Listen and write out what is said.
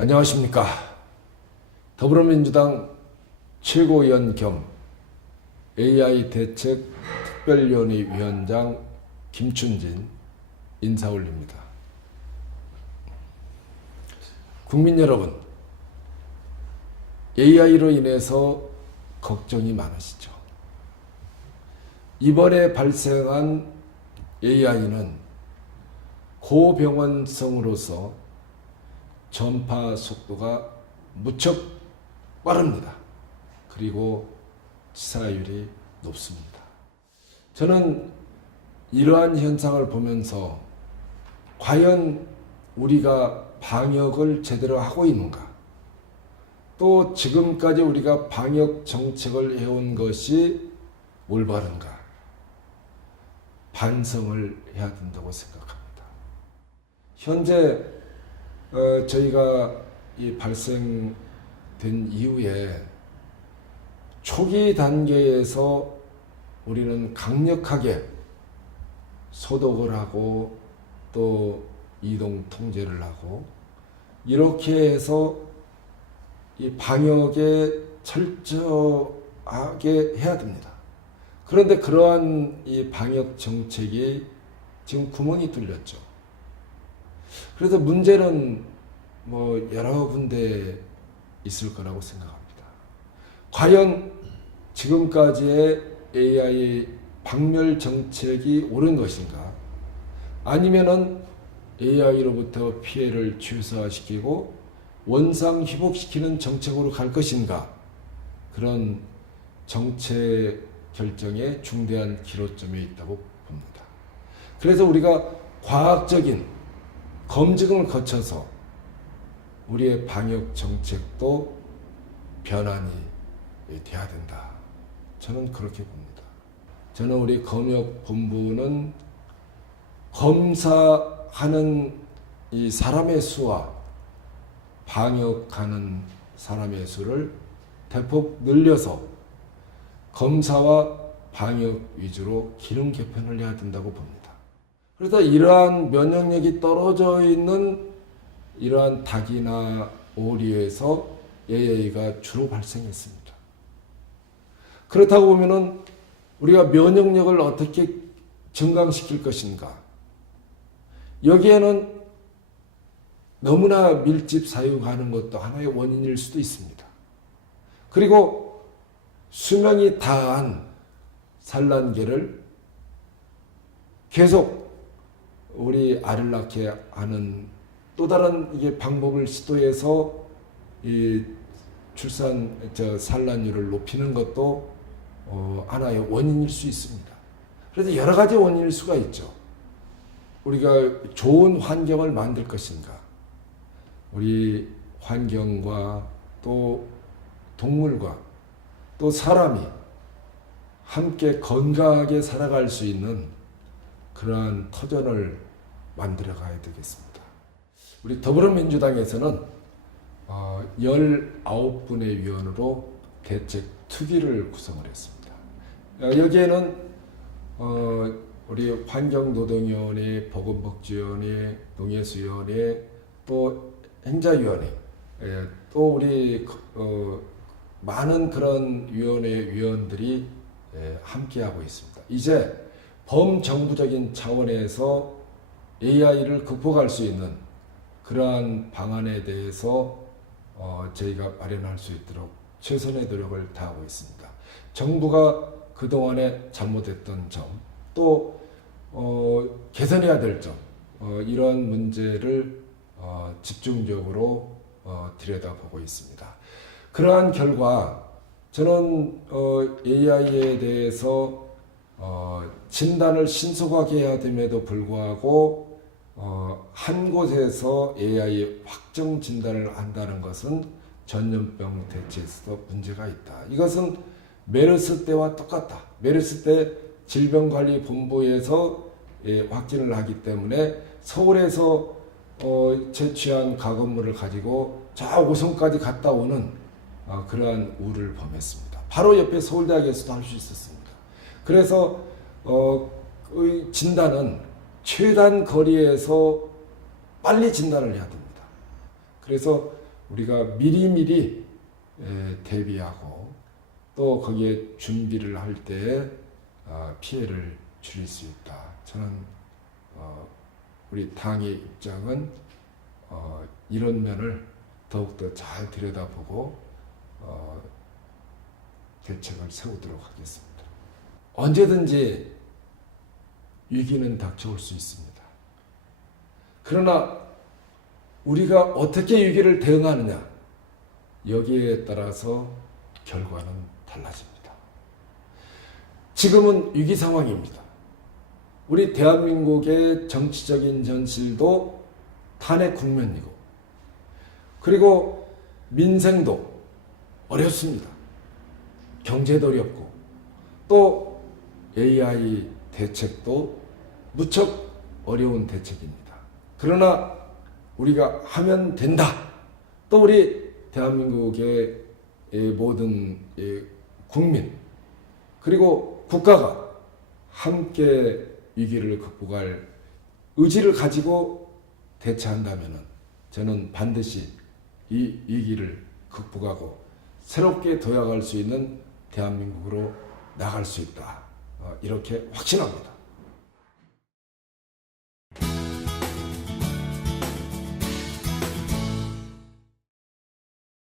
안녕하십니까. 더불어민주당 최고위원 겸 AI 대책 특별위원회 위원장 김춘진 인사 올립니다. 국민 여러분, AI로 인해서 걱정이 많으시죠? 이번에 발생한 AI는 고병원성으로서 전파 속도가 무척 빠릅니다. 그리고 치사율이 높습니다. 저는 이러한 현상을 보면서 과연 우리가 방역을 제대로 하고 있는가? 또 지금까지 우리가 방역 정책을 해온 것이 올바른가? 반성을 해야 된다고 생각합니다. 현재 어, 저희가 이 발생된 이후에 초기 단계에서 우리는 강력하게 소독을 하고 또 이동 통제를 하고 이렇게 해서 이 방역에 철저하게 해야 됩니다. 그런데 그러한 이 방역 정책이 지금 구멍이 뚫렸죠. 그래서 문제는 뭐 여러 군데 있을 거라고 생각합니다. 과연 지금까지의 AI 박멸 정책이 옳은 것인가? 아니면은 AI로부터 피해를 최소화시키고 원상 회복시키는 정책으로 갈 것인가? 그런 정책 결정에 중대한 기로점에 있다고 봅니다. 그래서 우리가 과학적인 검증을 거쳐서 우리의 방역 정책도 변환이 돼야 된다. 저는 그렇게 봅니다. 저는 우리 검역 본부는 검사하는 이 사람의 수와 방역하는 사람의 수를 대폭 늘려서 검사와 방역 위주로 기능 개편을 해야 된다고 봅니다. 그래서 이러한 면역력이 떨어져 있는 이러한 닭이나 오리에서 AI가 주로 발생했습니다. 그렇다고 보면은 우리가 면역력을 어떻게 증강시킬 것인가? 여기에는 너무나 밀집 사육하는 것도 하나의 원인일 수도 있습니다. 그리고 수명이 다한 산란계를 계속 우리 알을 낳게 하는 또 다른 이게 방법을 시도해서 이 출산 저 산란율을 높이는 것도 어, 하나의 원인일 수 있습니다. 그래서 여러 가지 원인일 수가 있죠. 우리가 좋은 환경을 만들 것인가? 우리 환경과 또 동물과 또 사람이 함께 건강하게 살아갈 수 있는 그러한 터전을 만들어 가야 되겠습니다. 우리 더불어민주당에서는 어, 19분의 위원으로 대책 특위를 구성을 했습니다. 어, 여기에는 어, 우리 환경노동위원회, 보건복지위원회, 농해수위원회, 또 행자위원회, 예, 또 우리 어, 많은 그런 위원회 위원들이 예, 함께하고 있습니다. 이제 범정부적인 차원에서 AI를 극복할 수 있는 그러한 방안에 대해서 어, 저희가 마련할 수 있도록 최선의 노력을 다하고 있습니다. 정부가 그동안에 잘못했던 점, 또 어, 개선해야 될 점, 어, 이러한 문제를 어, 집중적으로 어, 들여다보고 있습니다. 그러한 결과 저는 어, AI에 대해서 어, 진단을 신속하게 해야 됨에도 불구하고 어, 한 곳에서 AI 확정 진단을 한다는 것은 전염병 대체에서도 문제가 있다. 이것은 메르스 때와 똑같다. 메르스 때 질병관리본부에서 예, 확진을 하기 때문에 서울에서 어, 채취한 가건물을 가지고 저 오송까지 갔다 오는 어, 그러한 우를 범했습니다. 바로 옆에 서울대학에서도 할 수 있었습니다. 그래서 어, 의 진단은 최단 거리에서 빨리 진단을 해야 됩니다. 그래서 우리가 미리미리 에, 대비하고 또 거기에 준비를 할때 아, 피해를 줄일 수 있다. 저는 어, 우리 당의 입장은 어, 이런 면을 더욱더 잘 들여다보고 어, 대책을 세우도록 하겠습니다. 언제든지 위기는 닥쳐올 수 있습니다. 그러나 우리가 어떻게 위기를 대응하느냐 여기에 따라서 결과는 달라집니다. 지금은 위기 상황입니다. 우리 대한민국의 정치적인 전실도 탄핵 국면이고 그리고 민생도 어렵습니다. 경제도 어렵고 또 AI 대책도 무척 어려운 대책입니다. 그러나 우리가 하면 된다. 또 우리 대한민국의 이 모든 이 국민 그리고 국가가 함께 위기를 극복할 의지를 가지고 대처한다면 저는 반드시 이 위기를 극복하고 새롭게 도약할 수 있는 대한민국으로 나갈 수 있다. 어, 이렇게 확신합니다.